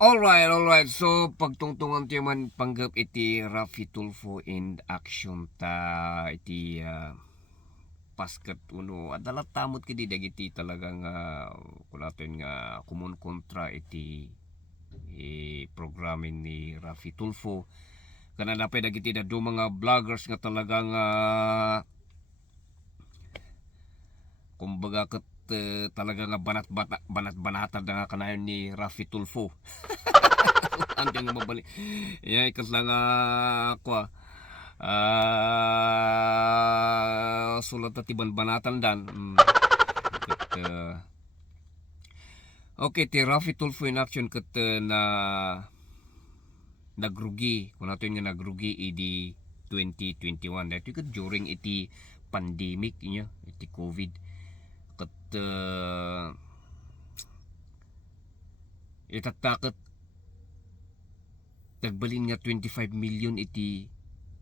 Alright. So, pagtungtungan tiyo man panggap iti Rafi Tulfo in action iti paskat uno. Adalat tamot kidi dagiti talagang kulatin nga kumun kontra iti programin ni Rafi Tulfo. Kana napay dagiti da do mga vloggers nga talagang kumbaga kat talaga nga banat-banatan na nga kanayon ni Rafi Tulfo. Anting nga mabalik. Ikat lang ako sulat na tiban banatan dan. Okay, ti Rafi Tulfo in action kat na nagrugi. Kung natin nga nagrugi idi 2021. Dahil kat during iti pandemic niya, iti COVID. Kat itatakot nagbalin nga 25 million iti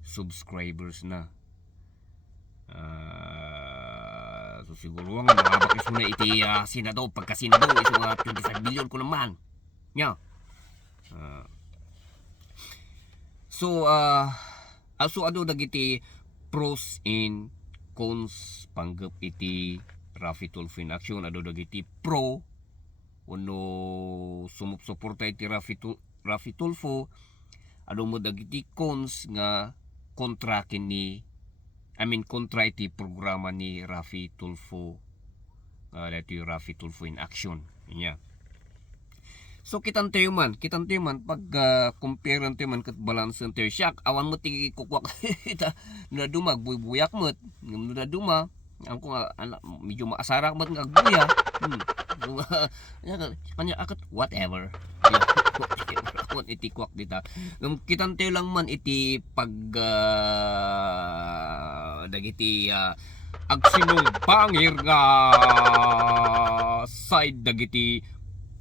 subscribers na. So siguro nga makabakis mo na iti senado. Pagka senado iso nga 25 million ko naman nya. Also ano dagiti pros and cons panggap iti Rafi Tulfo in action. Ado dagiti pro uno sumusuporta iti Rafi Tulfo. Ado mo dagiti cons nga kontra iti programa ni Rafi Tulfo. Dito yung Rafi Tulfo in action. Yeah. So kitan tayo man pag compare tayo man kat balance tayo siya awan mo ti kukwak na dumag buyak mo na duma ang ko medyo maasarak mat nga buya kanya akat whatever akon iti kwak dita kitan tayo lang man iti pag dagiti agsinong bangir nga side dagiti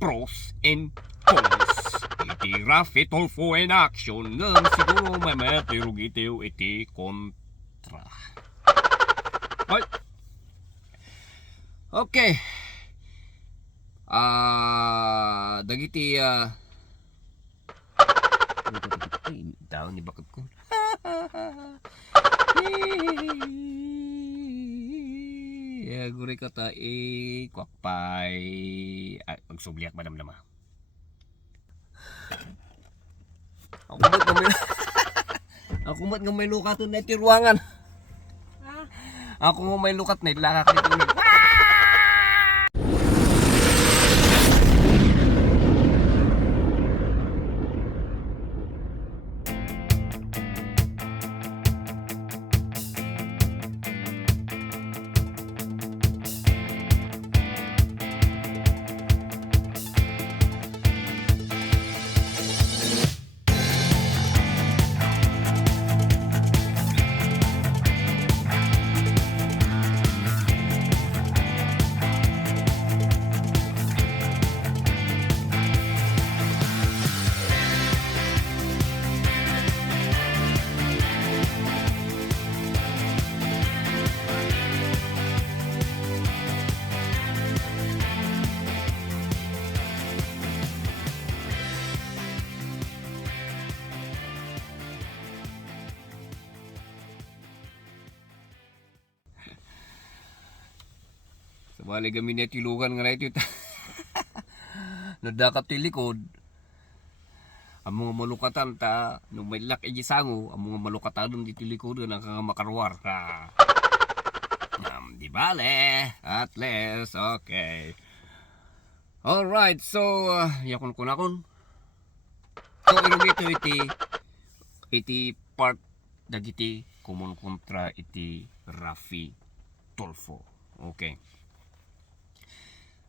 pros and cons iti Rafi Tulfo in action ngam siguro may matirog iti kontra. Ay. Okay. Dagiti down ni bakit ko. Guri kata kwakpay magsubliak madam-dama. Ako mat nga may lukat na iti ruangan. Ako nga may lukat na ilakak nito. Bali kami na tilugan nga na ito. Nadakat ti likod. Ang mga malukatan ta, nung may lak sango, ang mga malukatan dito likod ang makarwar ka. Di bale, at least, okay. Alright, so, yakon kunakon. So, irugito iti part dagiti kumon kontra iti Rafi Tulfo. Okay.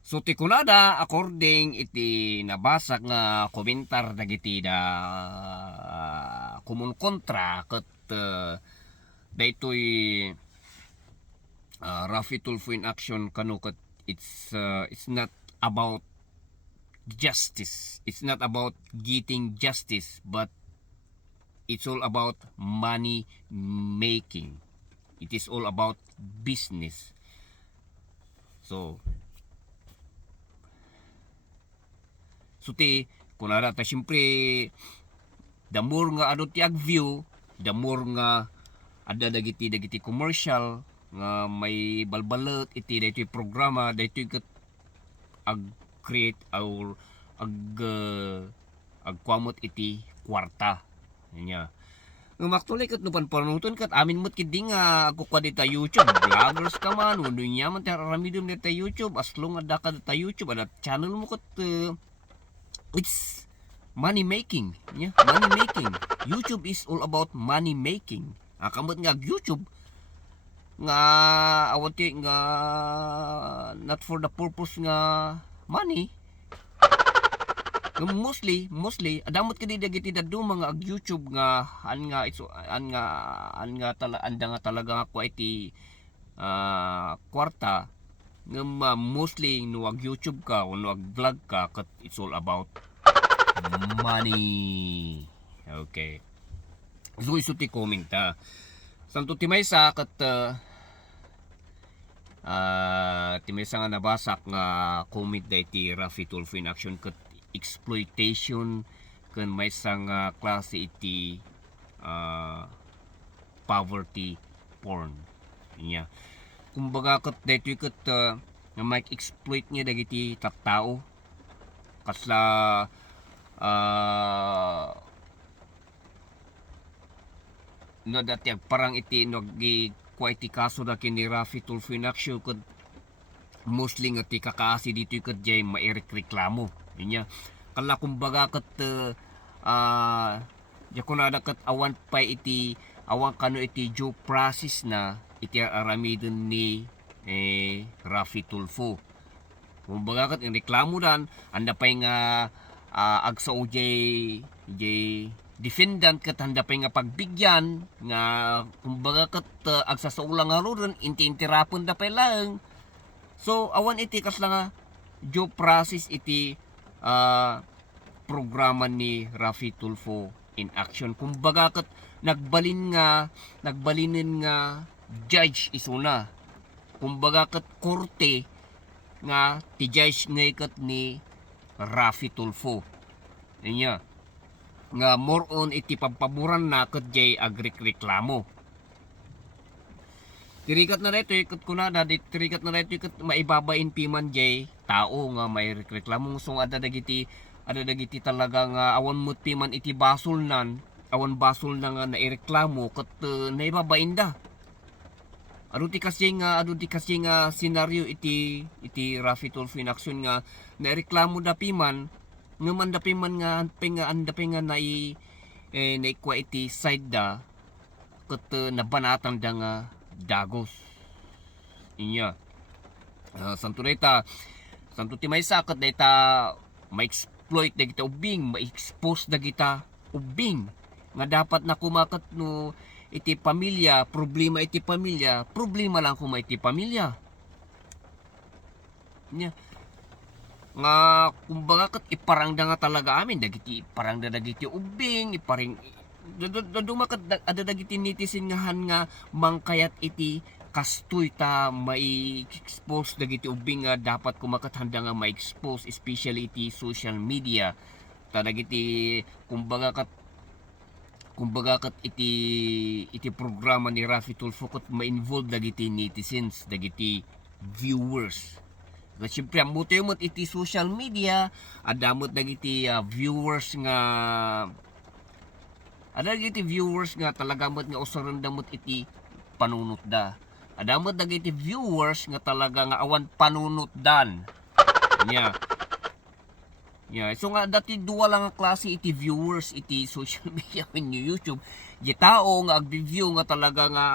So ti kunada according iti nabasa nga komentar dagiti da kumun kontra ket daytoy Rafi Tulfo in action kanu ket it's not about justice. It's not about getting justice, but it's all about money making. It is all about business. So ti kunara ta siyempre the more nga ano ti ag view, the more nga ada dagiti commercial nga may balbalot iti daytoy programa daytoy ket ag create or ag kwamot iti kwarta nya. Actually kat no panuton kat amin mo't kidi nga ako kwa dita YouTube vloggers ka man uno nya man taramidom dita YouTube as long ada ka dita YouTube ada channel mo kat it's money making nya, money making. YouTube is all about money making. Kamot nga YouTube nga awati nga not for the purpose nga money. Mostly adamot kadi dagiti dadum mga ag YouTube nga an nga talaga nga kwa iti kwarta nga mostly no ag YouTube ka o no ag vlog ka kat it's all about money. Okay. So iso ti comment ta. Santo ti maysa kat ti maysa nga nabasak nga comment da iti Raffy Tulfo in action kat exploitation kan may isang klase iti poverty porn niya. Kumbaga kat daytoy kat nga may exploit niya dagiti tattao kasla no dati parang iti nagi kwa iti kaso da kini Raffy Tulfo in action kat mostly nga ti kakaasi dito kat jay maireklamo niya. Kala kumbaga kat kunada kat awan pa iti awan kano iti due process na iti aramidon ni Raffy Tulfo. Kumbaga kat reklamo dan anda pa nga agsao jay defendant kat handa pa nga pagbigyan nga kumbaga kat agsasaulang nga ron inti-interapon da pa lang. So awan iti kas nga due process iti programa ni Raffy Tulfo in action. Kumbaga kat nagbalinin nga judge isuna. Kumbaga kat korte nga ti judge nga ikat ni Raffy Tulfo. Inya nga more on iti pampaboran na kat jay agreklamo. Tirikat na reto ikat kunada tirikat na reto ikat maibabain piman jay tao nga may reklamo sung ada dagiti talaga nga awan mo't piman iti basol awan basol na nga naireklamo kat naibabain da. Adu ti kasi nga senaryo iti Raffy Tulfo in action nga naireklamo da piman nga man da piman nga anda nga naikwa iti side da kat nabanatan da nga dagos inya. Santo ti maysa kat dayta ma-exploit dagita ubing, ma-expose dagita ubing nga dapat na kumakat no iti pamilya, problema lang kuma iti pamilya nya. Nga kumbaga kat iparangda nga talaga amin dagiti iparangda dagiti ubing dumakat ada dagiti netizen nga mangkayat iti kastoy ta mai-expose dagiti ubing nga dapat kumakat handa nga ma-expose especially iti social media ta dagiti kumbaga kat iti programa ni Raffy Tulfo kat ma-involve dagiti netizens dagiti viewers. At syempre ang buti mo iti social media adamot dagiti viewers nga talaga mo nga usaran damot iti panunot da. Adamot dagiti viewers nga talaga nga awan panunot dan. Nya. So nga dati duwa lang ang klase iti viewers iti social media when YouTube. Di tao nga ag-review nga talaga nga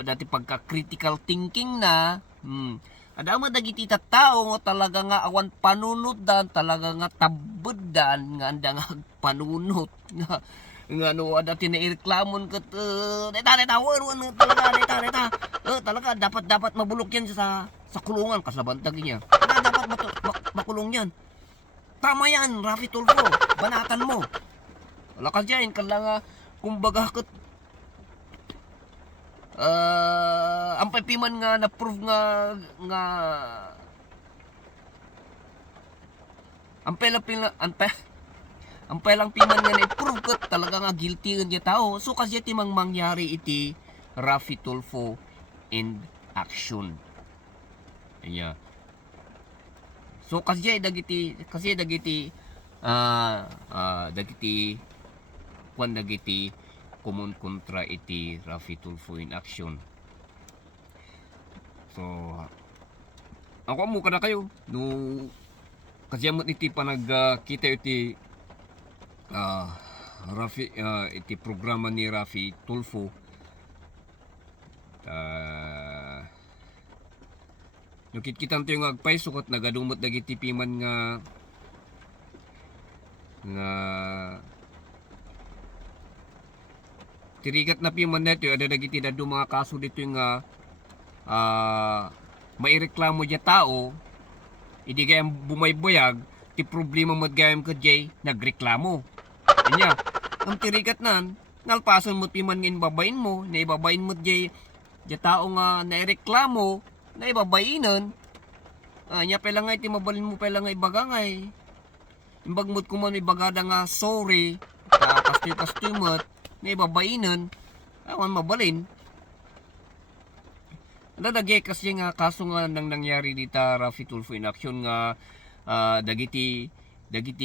dati pagka critical thinking na. Adamot dagiti tao nga talaga nga awan panunot dan talaga nga tabud dan nga anda nga panunot nga no dati na ireklamon kat deta talaga dapat mabulok yan sa kulungan kasabantag niya. Dapat makulong yan. Tama yan, Raffy Tulfo, banatan mo. Wala ka dyan, kala kumbaga kat ang papiman nga na-prove nga ang pelang piman nga na-prove kat talaga nga guilty nga tao. So kasi ti mangyari iti Raffy Tulfo in action. Anya. So kasi dagiti kwan dagiti common kontra iti Raffy Tulfo in action. So ako mo kada kayo no kasi amot iti panagkita iti iti programa ni Raffy Tulfo. Nukit-kitan to yung agpaisukot nagadumot dagiti piman nga tirigat na piman neto ada dagiti dadu mga kaso dito yung maireklamo dya tao hindi gayam bumayboyag ti problema mo gayam ka jay nagreklamo kanya ang tirigat nan nalpason mo piman ngin babayin mo na ibabayin mo jay tao nga naireklamo na ibabainan nya pala nga iti mabalin mo pala nga ibagangay imbagmot ko man ibagada nga sorry kastoy-kastoy na ibabainan awan mabalin dadagay kasi nga kaso nga nang nangyari dito Raffy Tulfo in action nga dagiti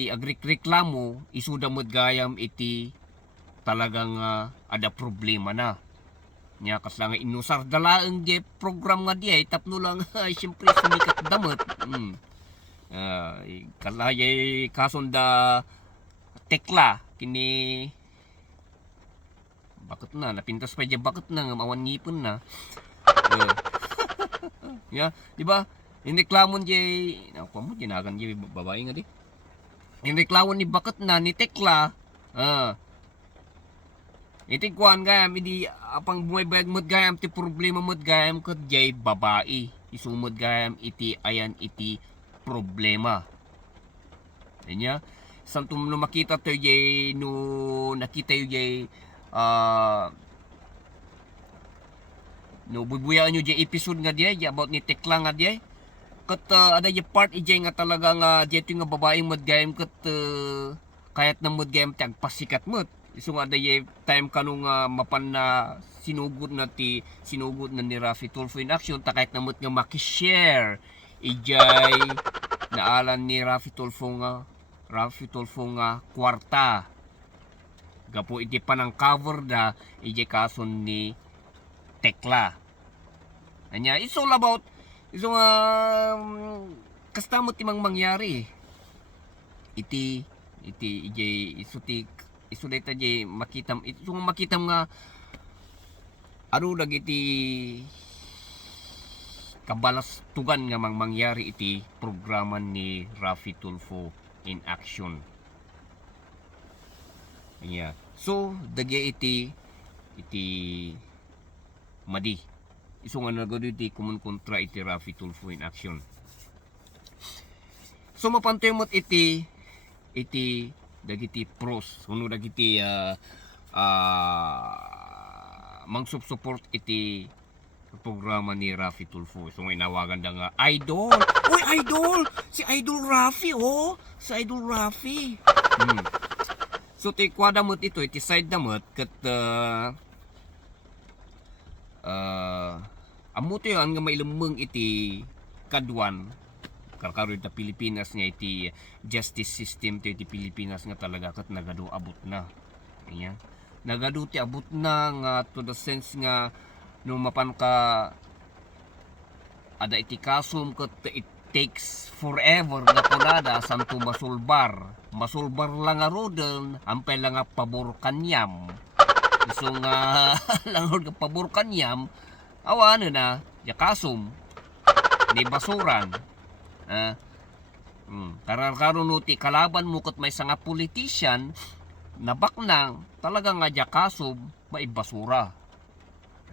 agreklamo isuda mod gayam iti talagang ada problema na nya kas lang inusar dalaeng di program nga di tapno lang siyempre sumikat damot kalay kason da tekla kini bakit na napintas pa dyan bakit na mawan ngipon na ya di ba hindi klamon di ako mo ginagan di babae nga di hindi klamon ni bakit na ni tekla iti kuan gayam idi apang bumaybayag mod gayam ti problema mod gayam ket jay babae isumod gayam iti ayan iti problema nya santum no makita to jay no nakita yu jay no bubuyaan nyo jay episode nga diay about ni tekla nga diay ket ada jay part ijay nga talaga nga jay nga babae mod gayam ket kayat na mod gayam ti agpasikat mod iso nga day time kanong mapan na sinugod na ni Raffy Tulfo in action ta kahit namot nga makishare ijay naalan ni Raffy Tulfo nga kwarta gapo iti panang cover da ijay kason ni tekla anya it's all about iso nga kastamot timang mangyari iti ijay iso data jay makitam nga ano dagiti kabalastugan nga mangyari iti programa ni Raffy Tulfo in action. Yeah. So dagay iti madi. Iso nga nagado iti common kontra iti Raffy Tulfo in action. So mapantoy mo't iti dagiti pros kuno dagiti support iti programa ni Raffy Tulfo. So inawagan da nga idol. Uy idol, si Idol Raffy si Idol Raffy. So ti kwada mo ito iti side damot ket amuto yan nga mailumeng iti kadwan karkaroy ta Pilipinas nga iti justice system ti Pilipinas nga talaga ket nagado abot na. Nya. Nagado ti abot na nga to the sense nga no mapan ka ada iti kasum ket it takes forever nga kunada santo masulbar lang nga roden ampay lang nga pabor kanyam. So nga lang nga pabor kanyam awan na ya kasum ni basuran. Karon nuti kalaban mo ket may nga politician na baknang talaga nga jakasob maibasura.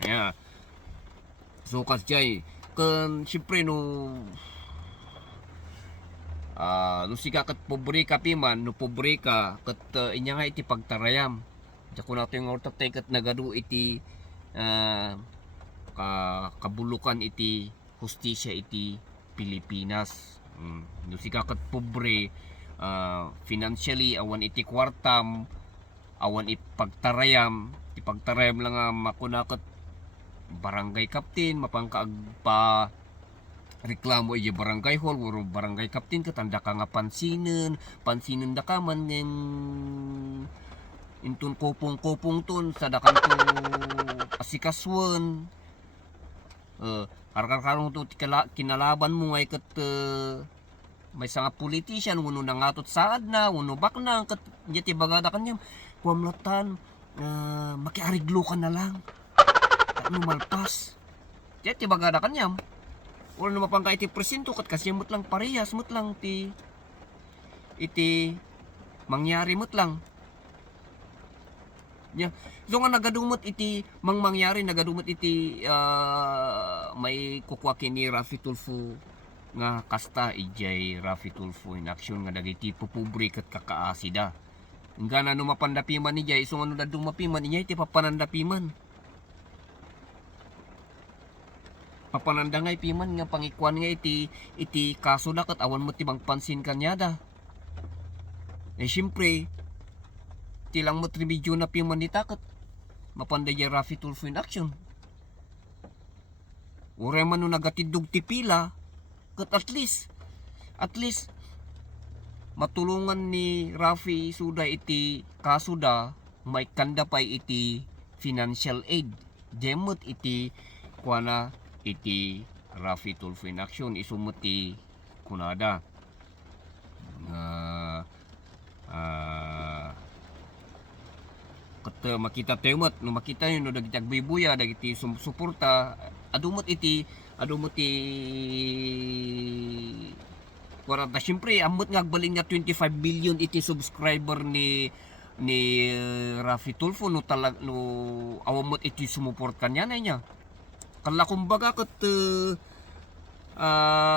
Yeah. So kasjay ken siyempre no siga ket pobre ka piman no pobre ka ket inya nga iti pagtarayam. Diya ko nato yung ortatay ket nagadu iti kabulukan iti hustisya iti Pilipinas. No siga ket pobre financially awan iti kwartam, awan ipagtarayam lang nga makunakot barangay captain mapangkaag pa reklamo iya barangay hall waro barangay captain katanda ka nga pansinin da ka man ng intun kopong ton sa dakan to asikaswan karkarong to kinalaban mo ngay kat may sanga politician uno nangatot saad na uno bak na kat yati bagada kanyam kuamlatan makiariglo ka na lang ano malpas yati bagada kanyam wala naman pang iti presento kat kasi mo't lang parehas mo't lang iti mangyari mo't lang nya so nga nagadumot iti mangyari nagadumot iti may kukwa kini Raffy Tulfo nga kasta ijay Raffy Tulfo in action nga dagiti pupubre kat kakaasida nga na mapandapiman ni jay so nga no dumapiman niya iti papanandapiman papanandangay piman nga pangikuan nga iti kaso na kat awan mo tibang pansin kanyada syempre tilang mo tribidyo na piman ni takat mapanday ya Raffy Tulfo in action ure man no nagatidog ti pila kat at least matulungan ni Raffy suda iti kaso da may kanda pay iti financial aid demot iti kuana iti Raffy Tulfo in action isumuti kunada kat makita temot no makita yun no dagiti agbibuya dagiti suporta adumot iti warata syempre amot nga agbalin nga 25 billion iti subscriber ni Raffy Tulfo no awamot iti sumuport kanya na niya kala kumbaga kat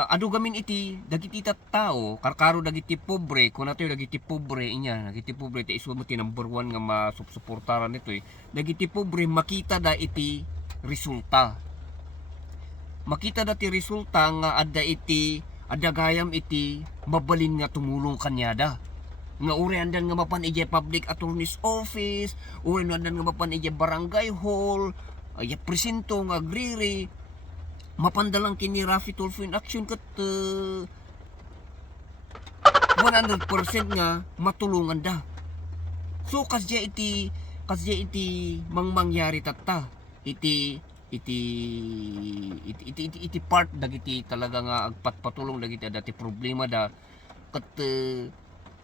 adu gamin iti dagiti tao karkaro dagiti pobre kun ato dagiti pobre inya dagiti pobre iti isu mo ti number 1 nga masuportaran nito dagiti pobre makita da iti resulta ti resulta nga ada gayam iti mabalin nga tumulong kanyada nga uri andan nga mapan ije public attorney's office uri andan nga mapan ije barangay hall ay presento nga agriri mapandalang kini Raffy Tulfo in action kat 100% nga matulungan da so kasya iti mangyari tatta iti part dagiti talaga nga agpatpatulong dagiti dati problema da kat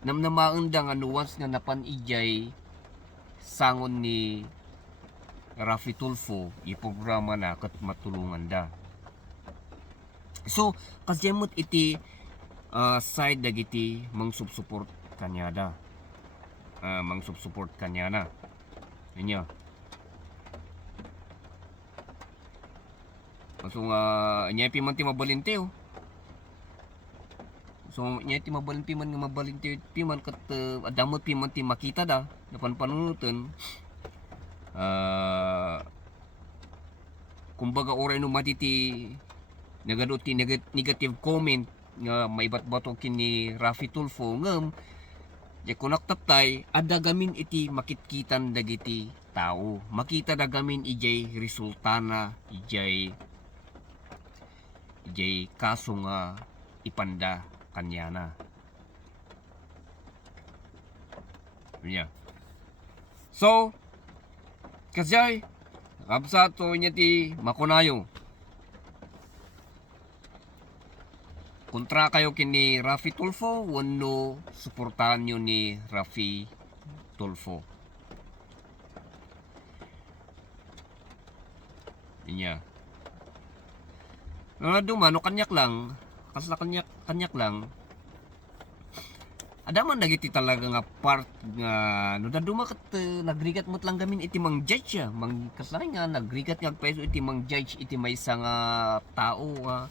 namnamaen da nga nuance nga napan ijay sangon ni Raffy Tulfo iprograma na kat matulungan da so kasyemot iti side dagiti mangsubsupport kanyada mangsubsupport kanyana inyo so nya piman ti mabalinte so nya ti mabalinte man nga mabalinte piman kat adamot piman ti makita da dapan panunutan kumbaga oray no matiti nagadot ti negative comment nga maibat-bato kini Raffy Tulfo ngem ya kunak taptay ada gamin iti makitkitan dagiti tao makita da gamin ijay resulta na ijay kaso nga ipanda kanyana yeah. So kasay kabsa to nya ti makunayo kontra kayo kini Raffy Tulfo wano suportahan nyo ni Raffy Tulfo inya dumano kanyak lang kasla kanyak lang ada man dagiti talaga nga part nga no daduma kat nagrigat mo't lang gamin iti mang judge mang kaslay nga nagrigat nga peso iti mang judge iti may nga tao nga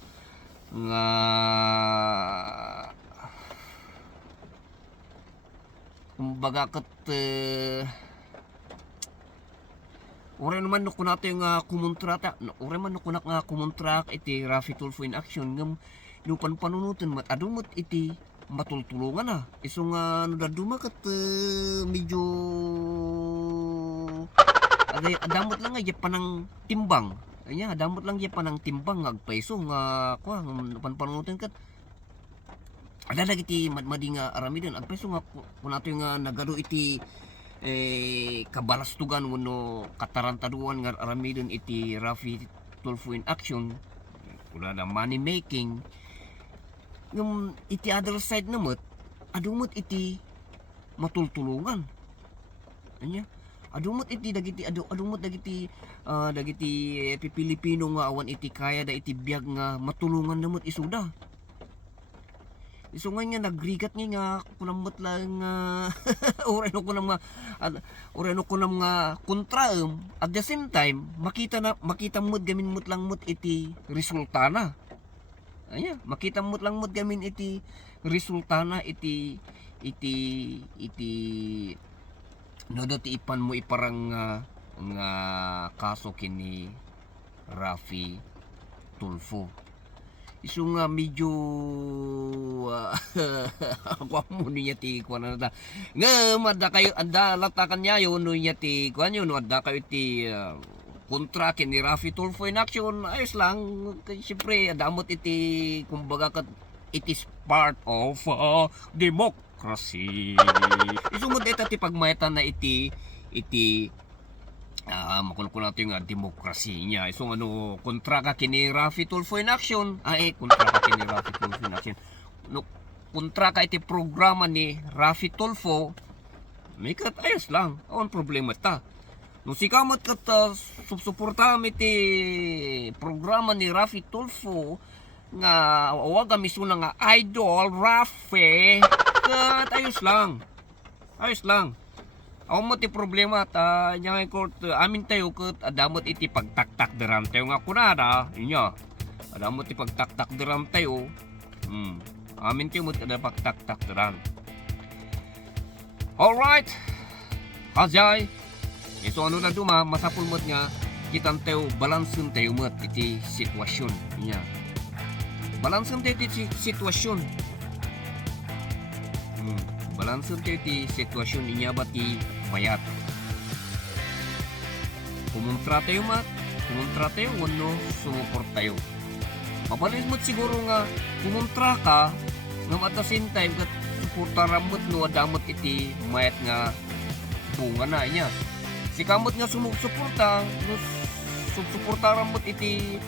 kumbaga kat ore naman no kunato yung kumontrata ore man no kunak nga kumontrak iti Raffy Tulfo in action ngam no panunutan mat adumot iti matultulungan na. Iso nga nadaduma kat medyo adamot lang nga panang timbang. Anya adamot lang panang timbang agpaiso nga kwa panpanunutin kat ada lagi ti madmadi nga aramidon agpaiso nga kun ato nga nagado iti kabalastugan wenno katarantaduan nga aramidon iti Raffy Tulfo in action wala na money making ngam iti other side namot adumot iti matultulungan anya adumot iti dagiti adumot dagiti Pilipino nga awan iti kaya da iti biag nga matulungan namot isuda iso nga nagrigat nga kunamot lang oreno kunam nga kontraem at the same time makita mod gamin mot lang mot iti resulta na anya makita mot lang mot gamin iti resulta na iti no dati ipan mo iparang nga kaso kini Raffy Tulfo iso nga medyo ako mo niya ti kuan na nga madda kayo anda latakan niya yun niya ti kuan yun adda kayo ti kontra kini Raffy Tulfo in action ayos lang siyempre adamot iti kumbaga kat it is part of democracy iso mo deta ti pagmayatan na iti makulkul nato yung demokrasi niya iso ano kontra ka kini Raffy Tulfo in action kontra ka kini Raffy Tulfo in action no, kontra ka iti programa ni Raffy Tulfo may kat ayos lang ang problema ta no sikamot kat suporta iti programa ni Raffy Tulfo nga wag miso na nga idol Raffy kat ayos lang ako mo ti problema ta nyang court amin tayo kat adamot iti pagtaktak deram tayo nga kunada inya adamot iti pagtaktak deram tayo amin tayo mo ada pagtaktak deram alright Kajay ito ano na duma masapul mo nga kitan tayo balansun tayo mo iti sitwasyon inya balansun tayo iti sitwasyon balansun tayo iti sitwasyon inya ba ti mayat kumontra tayo wano sumuport tayo mabalis mo't siguro nga kumontra ka ngam at the same time kat suportaran mo't no adamot iti mayat nga bunga na niya si kamot nga sumusuporta no suportaran mo't iti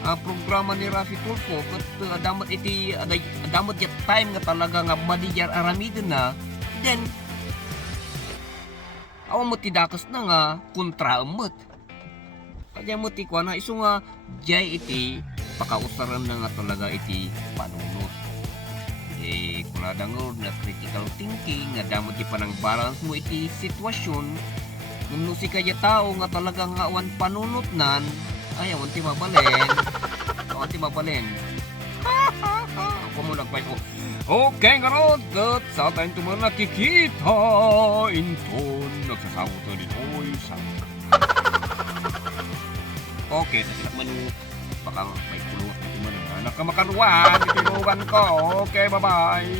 programa ni Raffy Tulfo kat adamot iti adamot yat time nga talaga nga madiyar aramidon na then awan mo ti dakas na nga kontra amot kaya mo ti kwa na iso nga jay iti pakausaran na nga talaga iti panunot kunadangod na critical thinking nga damot ti panang balance mo iti sitwasyon no si kaya tao nga talaga nga awan panunot nan ay awan ti mabalen ako mo nagpay ko okay nga rod kat sa tayo ito mga nakikita inton nagsasawa to din oy okay sa sila man baka may kulot na anak ka makaruan itinugan ko okay bye bye